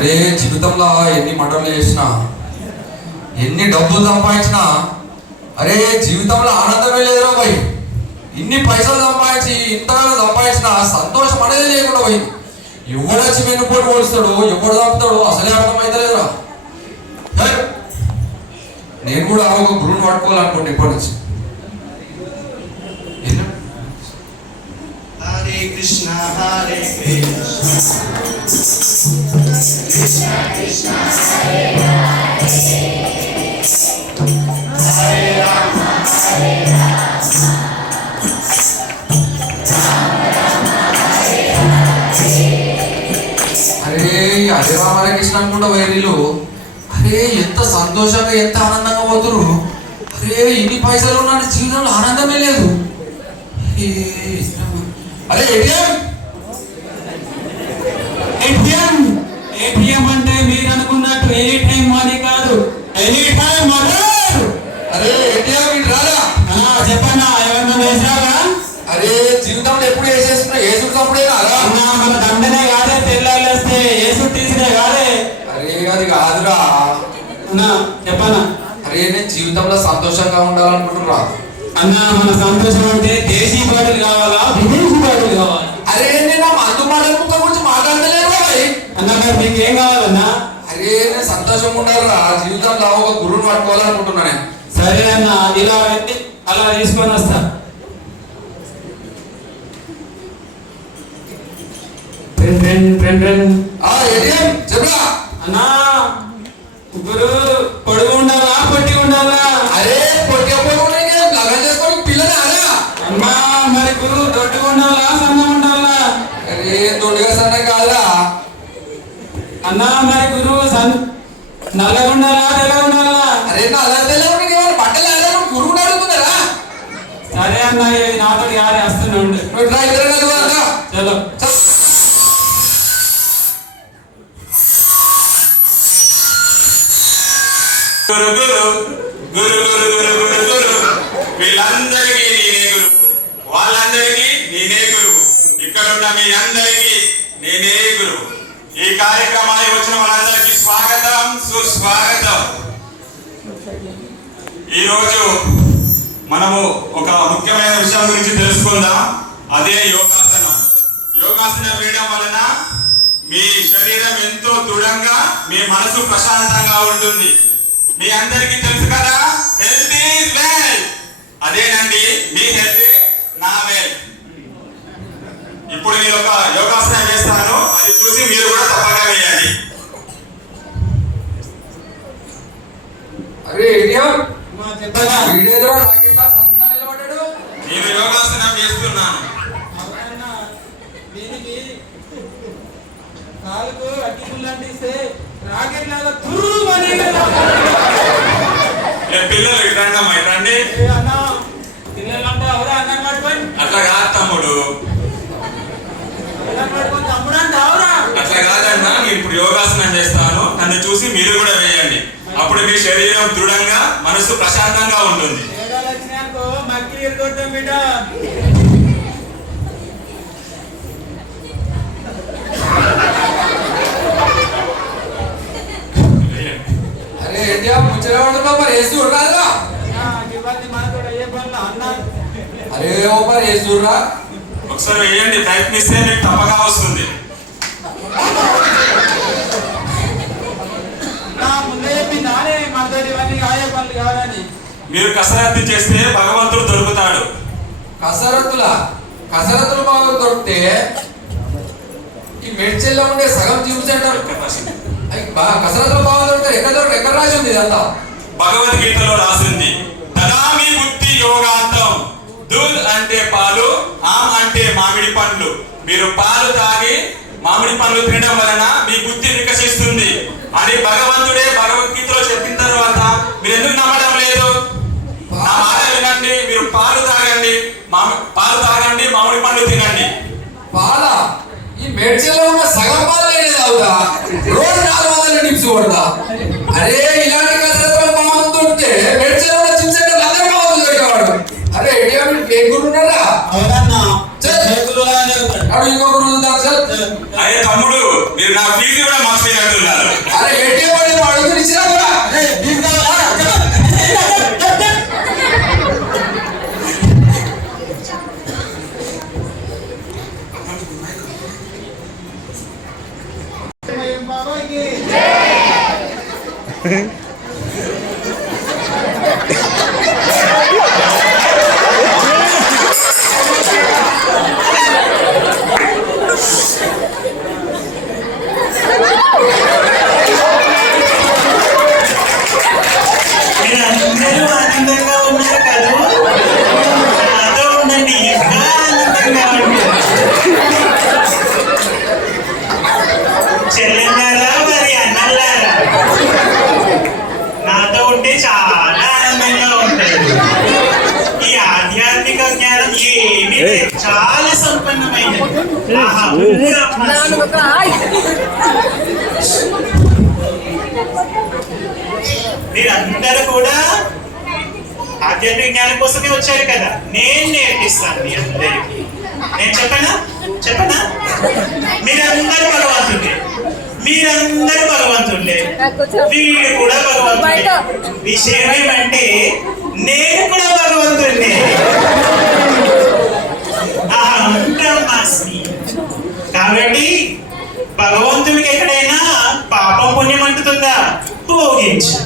అరే జీవితంలో ఎన్ని మటర్లు చేసినా, ఎన్ని డబ్బులు సంపాదించినా, అరే జీవితంలో ఆనందమే లేదురా పోయి. ఇన్ని పైసలు సంపాదించి ఇంతగానో సంపాదించినా సంతోషం అనేది లేకుండా పోయింది. ఎవడొచ్చి వెన్నుపోటు పోలుస్తాడు, ఎవడు చంపుతాడు అసలే అర్థమైతలేదురా. నేను కూడా ఒక గురువుని పట్టుకోవాలనుకోండి ఇప్పటి నుంచి. హరే కృష్ణ హరే కృష్ణ కృష్ణ కృష్ణ హరే హరే రామ హరే రామ అరే హరే రామ హరే కృష్ణ అనుకుంటా వైరీలు. అరే ఎంత సంతోషంగా ఎంత ఆనందంగా పోతురు. అరే ఇన్ని పైసలు ఉన్న జీవితంలో ఆనందమే లేదు. అరే ఏటీఎం అంటే మీరు అనుకున్నట్టు ఎనీ టైం మనీ కాదు, ఎనీ టైం మదర్. అరే ఏటీఎం ఇటు రారా. చెప్పన్నా ఎవరన్నా వేసావా? అరే జీవితంలో ఎప్పుడు వేసేస్తున్నా వేసుకున్నప్పుడే కాదా. మన దండనే కాదే, తెల్లాలేస్తే ఏసు తీసినే కాదే. అరే అది కాదురా. చెప్పన్నా. అరే నేను జీవితంలో సంతోషంగా ఉండాలనుకుంటున్నా అన్న. మన సంతోషం అంటే దేశీ పాటలు కావాలా, విదేశీ పాటలు కావాలా? అరే నేను మందు పాటల గురించి మాట్లాడతలేదు అన్న. మరి మీకేం కావాలన్నా? అరే నేను సంతోషంగా ఉండాలిరా. జీవితంలో ఒక గురువుని పట్టుకోవాలనుకుంటున్నా నేను. సరే అన్న, ఇలా వెళ్ళి అలా తీసుకొని వస్తా. ఏటీఎం చెప్పరా అన్నా. గురు పొడుగు ఉండాలా పొట్టి ఉండాలా? అరే పొట్టి లగన్ చేసుకొని పిల్లలు అరే. అమ్మా మరి గురు దొడ్డుగా ఉండాలా సన్నం ఉండాలా? అరే దొడ్డుగా సన్నం కాదురా అన్నా. మరి గురు నల్లగా ఉండాలా తెల్లగా ఉండాలా? అరే నల్ల తెల్ల బట్టలు అరే గురువు అడుగుతున్నారా? సరే అన్న, నాతో యారే వస్తున్నా ఉండు. చలో గురు గురు గురు గురు గురు గురు గురు వీళ్ళందరికీ నేనే గురువు, వాళ్ళందరికీ నేనే గురువు, ఇక్కడున్న మీ అందరికీ నేనే గురువు. ఈ కార్యక్రమానికి వచ్చిన వాళ్ళందరికీ స్వాగతం సుస్వాగతం. ఈరోజు మనము ఒక ముఖ్యమైన విషయం గురించి తెలుసుకుందాం. అదే యోగాసనం. యోగాసనం వేయడం వలన మీ శరీరం ఎంతో దృఢంగా, మీ మనసు ప్రశాంతంగా ఉంటుంది. మీ అందరికీ తెలుసు కదా, హెల్త్ ఈజ్ వెల్త్. అదేనండి, మీ హెల్త్ నా వెల్త్. ఇప్పుడు నేను ఒక యోగాసనం వేస్తాను, అది చూసి మీరు కూడా తప్పగా వేయాలి. అరే ఏటీఎం చెప్పనా? నేను యోగాసనం వేస్తున్నాను. దీనికి కాలుకు అగ్గిపుల్లు అంటిస్తే రాకెట్ లాగా తుర్రుమని పిల్లలు ఇట్రండమ్మా, ఇట్రండి. అన్న పిల్లలంటే ఎవరా అన్నం పట్టుకొని? అట్లా కాదు తమ్ముడు, అన్నం పట్టుకొని తమ్ముడు అంటే ఎవరా? అట్లా కాదన్నా. నేను ఇప్పుడు యోగాసనం చేస్తాను, నన్ను చూసి మీరు కూడా వేయండి. అప్పుడు మీ శరీరం దృఢంగా, మనసు ప్రశాంతంగా ఉంటుంది. తేడాలు వచ్చినాయనుకో మక్కి ఎరుగొట్టాం బిడ్డ. అరే ఏటీఎం ముచ్చట మరి వేసి చూడరాదురా. ఇవన్నీ మనతో అయ్యే పనులు అన్న. అరే ఓ మరి వేసి చూడరా. ఒకసారి వేయండి, ప్రయత్నిస్తే మీకు తప్పగా వస్తుంది. ముందే నానే మనతో ఇవన్నీ అయ్యే పనులు కాదని. మీరు కసరత్తు చేస్తే భగవంతుడు దొరుకుతాడు. కసరత్తులు బాగా దొరికితే ఈ మెడ్చెల్లో ఉండే సగం జిమ్ సెంటర్ కసరత్తులు బాగా దొరుకుతాయి. ఎక్కడ రాసి ఉంది ఇదంతా? భగవద్గీతలో రాసింది. తదామి బుద్ధి యోగాంతం. దూద్ అంటే పాలు, ఆమ్ అంటే మామిడి పండ్లు. మీరు పాలు తాగి మామిడి పండ్లు తినడం వలన మీ బుద్ధి వికసిస్తుంది అని భగవంతుడే భగవద్గీతలో చెప్పిన తర్వాత మీరు ఎందుకు నమ్మడం లేదు? నా మాట వినండి. మీరు పాలు తాగండి, మామిడి పండ్లు తినండి. పాల ఈ మెడ్చెల్లో ఉన్న సగం పాలు నేనే తాగుతా. రోజు 400 టిప్స్ కొడతా. అరే ఇలాంటి కసరత్తులు మా ముందు ఉంటే మెడ్చెల్లో ఉన్న జిమ్ సెంటర్ అందరూ మా ముందు పెట్టేవాడు. అరే ఏటీఎం ఏ గురు ఉన్నారా? అవునన్నా. ఇంకొక రోజు అరే తమ్ముడు, మీరు నా ఫీజు కూడా మర్చిపోయినట్టున్నారు. అరే ఏటీఎం వాడు ఏమో అడుగుతున్నా ఇచ్చినా కూడా. మీరందరూ ఆనందంగా ఉన్నారు కదా? నాతో ఉండండి, ఇంకా ఆనందంగా ఉంటారు. చెల్లెళ్ళారా మరి అన్నల్లారా, నాతో ఉంటే చాలా ఆనందంగా ఉంటారు. ఈ ఆధ్యాత్మిక జ్ఞానం ఏమీ లేదు, చాలా సంపన్నమైనది. ఆహా, ఊరా మనసు. మీరందరూ కూడా ఆధ్యాత్మిక జ్ఞానం కోసమే వచ్చారు కదా, నేను నేర్పిస్తాను మీ అందరికీ. నేను చెప్పనా మీరందరూ భగవంతుడే, వీడు కూడా భగవంతుడే. విషయం ఏమంటే నేను కూడా భగవంతుడిని. అహం బ్రహ్మాస్మి. కాబట్టి భగవంతుడికి ఎక్కడైనా పాపం పుణ్యం అంటుతుందా? భోగించు,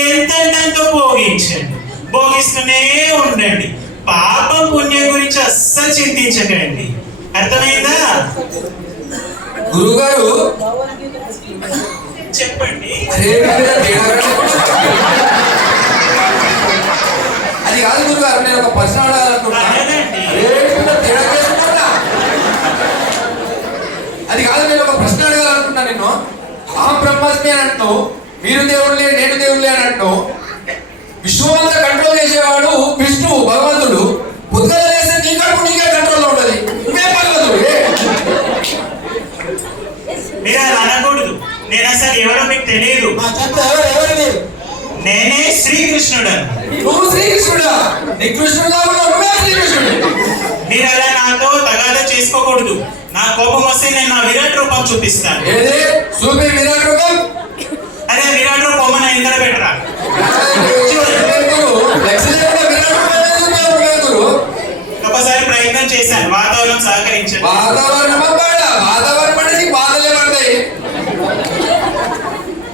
ఎంతో భోగించండి, భోగిస్తూనే ఉండండి. పాపం పుణ్యం గురించి అస్సలు చింతించకండి. అర్థమైందా? గురువు గారు చెప్పండి. అది కాదు గురువు గారు, నేను ఒక ప్రశ్న అడగాలనుకుంటున్నా. అది కాదు, నేను ఒక ప్రశ్న అడగాలనుకున్నా. నిన్ను అహం బ్రహ్మాస్మి అని అంటున్నావు, మీరు దేవుళ్ళే నేను దేవుళ్ళే అని అంటున్నావు. విశ్వమంతా కంట్రోల్ చేసేవాడు విష్ణువు భగవంతుడు. పొద్దుగా చేస్తే నీ కడుపు నీకే కంట్రోల్లో ఉంటుంది. నువ్వే భగవంతుడు. మీరు అలా అనకూడదు. నేను అసలు ఎవరో మీకు తెలియదు. నేనే శ్రీకృష్ణుడు. నువ్వు శ్రీకృష్ణుడా? నీ కృష్ణుడు నువ్వే శ్రీకృష్ణుడు. మీరు అలా నాతో తగాదా చేసుకోకూడదు. నా కోపం వస్తే నేను నా విరాట్ రూపం చూపిస్తాను. ఏది సూపర్ విరాట్ రూపం? అదే విరాట్ రూపం నా ఇందర పెట్టరా. ఒకసారి ప్రయత్నం చేశాను, వాతావరణం సహకరించాను. వాతావరణం అంటే నీకు బాధలే పడతాయి.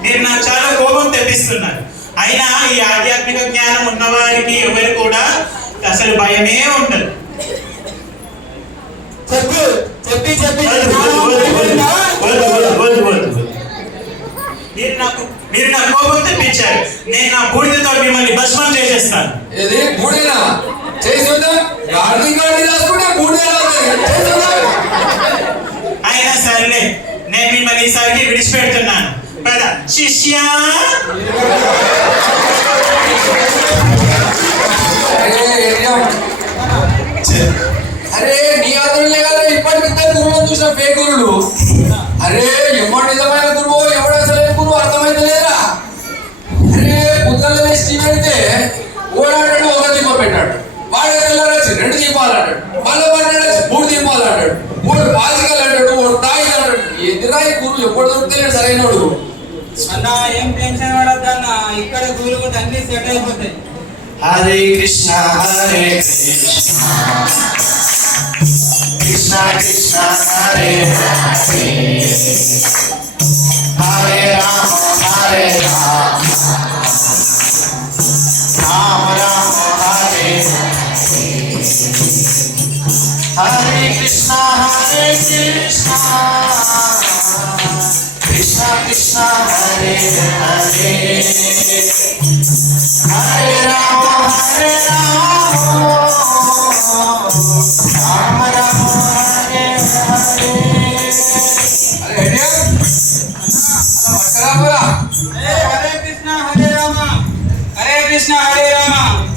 మీరు నాకు చాలా కోపం తెప్పిస్తున్నారు. అయినా ఈ ఆధ్యాత్మిక జ్ఞానం ఉన్నవారికి ఎవరు కూడా అసలు భయమే ఉండదు. మీరు నాకు కోపం తెప్పించారు. నేను నా బూడిదతో మిమ్మల్ని భస్మం చేసేస్తాను. ఏది బూడినా చేస్తుందా? గాడి రాసుకుంటే బూడిద. అయినా సరేలే, నేను మిమ్మల్ని ఈసారికి విడిచిపెడుతున్నాను. పద శిష్యా. అరే నీ ఆదరణలే కదా ఇప్పటికిద్దరు గురువులను చూసిన ఫేక్ గురువులు. అరే ఎవడు నిజమైన గురువు ఎవడు అసలైన గురువు అర్థమైతే లేదా? అరే బుద్ధల వేసి పెడితే ఓడాడు, ఒక దీపం పెట్టాడు. వాడు తెల్లారొచ్చి 2 దీపాలు అంటాడు, మళ్ళీ పడ్డాడు 3 దీపాలు అంటాడు, 3 పాచికలు అంటాడు, 1 తాయిలు అంటాడు. ఎదురాయి గురువు ఎప్పుడు దొరికితే సరైనడు. అన్న ఏం టెన్షన్ పడద్దన్న, ఇక్కడ గురువులు అన్ని సెట్ అయిపోతాయి. హరే కృష్ణ హరే కృష్ణ కృష్ణ కృష్ణ హరే హరే హరే రామ హరే రామ రామ రామ హరే హరే కృష్ణ హరే కృష్ణ కృష్ణ కృష్ణ హరే హరే హరే రామ హరే రామ రామ రామ హరే హరే. అరే హరే కృష్ణ హరే రామ, హరే కృష్ణ హరే రామ.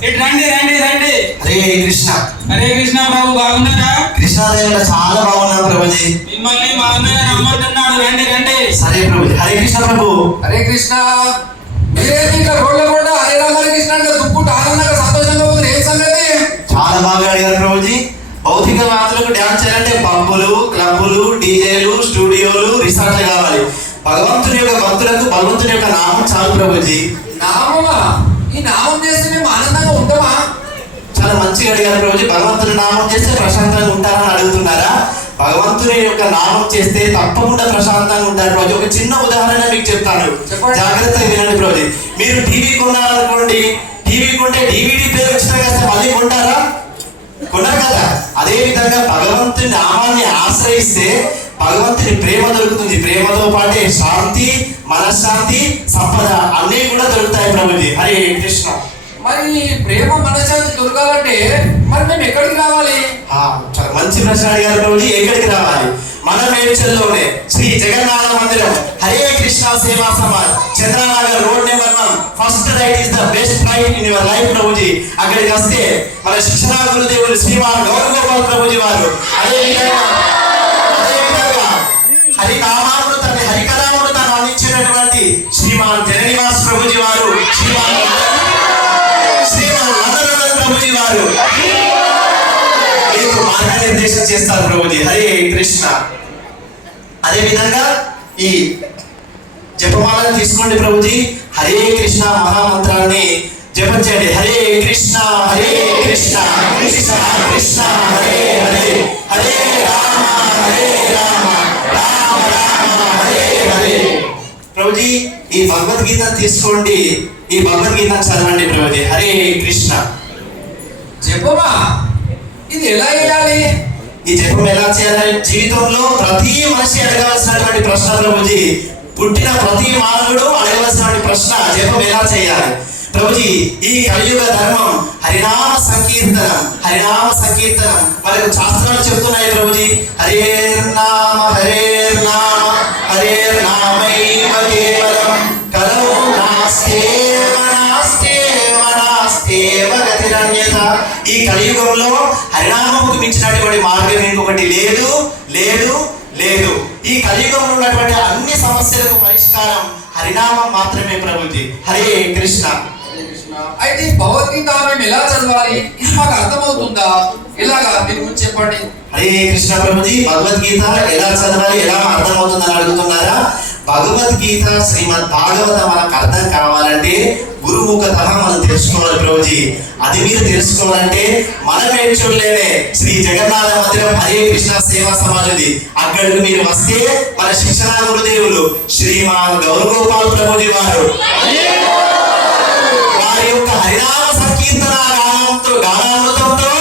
ఇటు రండి రండి రండి. హరే కృష్ణ. హరే కృష్ణ ప్రభు, బాగున్నారా? కృష్ణాదేవుల చాలా బాగున్నారు ప్రభుజీ. మిమ్మల్ని మా అన్నయ్య రమ్మంటున్నాడు, రండి రండి. సరే ప్రభుజీ. హరే కృష్ణ ప్రభు. హరే కృష్ణ. మీరేది ఇంకా రోడ్ల కూడా హరే రామ హరే కృష్ణ అంటే దుక్కుంటూ ఆనందంగా సంతోషంగా ఉంది. ఏ సంగతి? చాలా బాగా అడిగారు ప్రభుజీ. భౌతికవాదులకు డ్యాన్స్ చేయాలంటే పబ్బులు, క్లబ్బులు, డీజేలు, స్టూడియోలు, రిసార్ట్లు కావాలి. భగవంతుని యొక్క భక్తులకు భగవంతుని యొక్క నామం చాలు ప్రభుజీ. నామమా? ఈ నామం చేస్తే మేము ఆనందంగా ఉంటామా? చాలా మంచిగా అడిగారు ప్రభుజీ. భగవంతుని నామం చేస్తే ప్రశాంతంగా ఉంటారని అడుగుతున్నారా? భగవంతుని యొక్క నామం చేస్తే తప్పకుండా ప్రశాంతంగా ఉంటారు ప్రభుజీ. ఒక చిన్న ఉదాహరణ మీకు చెప్తాను, చెప్పండి. జాగ్రత్తగా వినండి ప్రభుజీ. మీరు టీవీ కొన్నారనుకోండి, టీవీ కొంటే DVD ప్లేయర్ ఉచితంగా వస్తే మళ్ళీ కొంటారా? కొన్నారు కదా. అదే విధంగా భగవంతుని నామాన్ని ఆశ్రయిస్తే భగవంతుని ప్రేమ దొరుకుతుంది. ప్రేమతో పాటే శాంతి, మనశ్శాంతి, సంపద అన్నీ కూడా దొరుకుతాయి ప్రభుజీ. హరే కృష్ణ. మరి ప్రేమ మనశ్శాంతి దొరకాలంటే మరి మేము ఎక్కడికి రావాలి? చాలా మంచి ప్రశ్న అడిగారు ప్రభుజీ. ఎక్కడికి రావాలి? మన మేడ్చల్లోనే శ్రీ జగన్నాథ మందిరం హరే కృష్ణ సేవా Samaj, Chandranagar road number 1. First right is the best right in your life Prabhuji. అక్కడికి వస్తే మన శిక్షణ గురుదేవులు శ్రీమాన్ గౌరగోపాల్ ప్రభుజీ వారు అదే విధంగా హరినామామృతాన్ని, హరికథామృతాన్ని అందించినటువంటి శ్రీమాన్ జననివాస్ ప్రభుజీ వారు, శ్రీమాన్ నందనందన్ ప్రభుజీ వారు మీకు మార్గనిర్దేశం చేస్తారు ప్రభుజీ. హరే కృష్ణ. అదే విధంగా ఈ జపమాలను తీసుకోండి ప్రభుజీ. హరే కృష్ణ మహామంత్రాన్ని జపించండి. హరే కృష్ణ హరే కృష్ణ కృష్ణ కృష్ణ హరే హరే, హరే రామ హరే రామ రామ రామ హరే హరే. ప్రభుజీ ఈ భగవద్గీత తీసుకోండి, ఈ భగవద్గీత చదవండి ప్రభుజీ. హరే కృష్ణ. చెప్పమా, ఇది ఎలా చేయాలి? ఈ జపం ఎలా చేయాలి? జీవితంలో ప్రతి మనిషి అడగవలసినటువంటి ప్రశ్న ప్రభుజీ. పుట్టిన ప్రతి మానవుడు అడగవలసినటువంటి ప్రశ్న జపం ఎలా చేయాలి ప్రభుజీ. ఈ కలియుగ ధర్మం హరినామ సంకీర్తనం, హరినామ సంకీర్తనం మనకు శాస్త్రాలు చెబుతున్నాయి ప్రభుజీ. హరేర్నామ హరేర్నామ హరేర్నామైవ కేవలం కలౌ నాస్తేవ నాస్తేవ నాస్తేవ గతిరన్యత. ఈ కలియుగంలో హరినామముకు మించినటువంటి మార్గం ఇంకొకటి లేదు లేదు లేదు. ఈ కలియుగంలో ఉన్నటువంటి అన్ని సమస్యలకు పరిష్కారం హరినామం మాత్రమే ప్రభుజీ. హరే కృష్ణ. అయితే భగవద్గీత మేము ఎలా చదవాలి? ఇది మాకు అర్థమవుతుందా? ఎలాగా దీని గురించి చెప్పండి. హరే కృష్ణ ప్రభుజీ. భగవద్గీత ఎలా చదవాలి, ఎలా అర్థమవుతుందని అడుగుతున్నారా? భగవద్గీత శ్రీమద్ భాగవతం మనకు అర్థం కావాలంటే గురుముఖత మనం తెలుసుకోవాలి ప్రభుజీ. అది మీరు తెలుసుకోవాలంటే మన మేడ్చూరులోనే శ్రీ జగన్నాథ మందిరం హరే కృష్ణ సేవా సమాజ్ ఉంది. అక్కడికి మీరు వస్తే మన శిక్షణ గురుదేవులు శ్రీమాన్ గౌరగోపాల్ ప్రభుజీ వారు వారి యొక్క హరినామ సంకీర్తన గానామృతంతో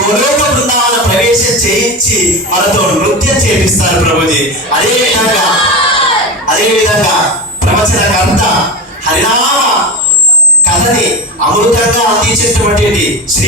గోలోక బృందావన ప్రవేశం చేయించి మనతో నృత్యం చేపిస్తారు ప్రభుజీ. అదే విధంగా ప్రవచనకర్త హరినామ కథని అమృతంగా అందించేటువంటి శ్రీ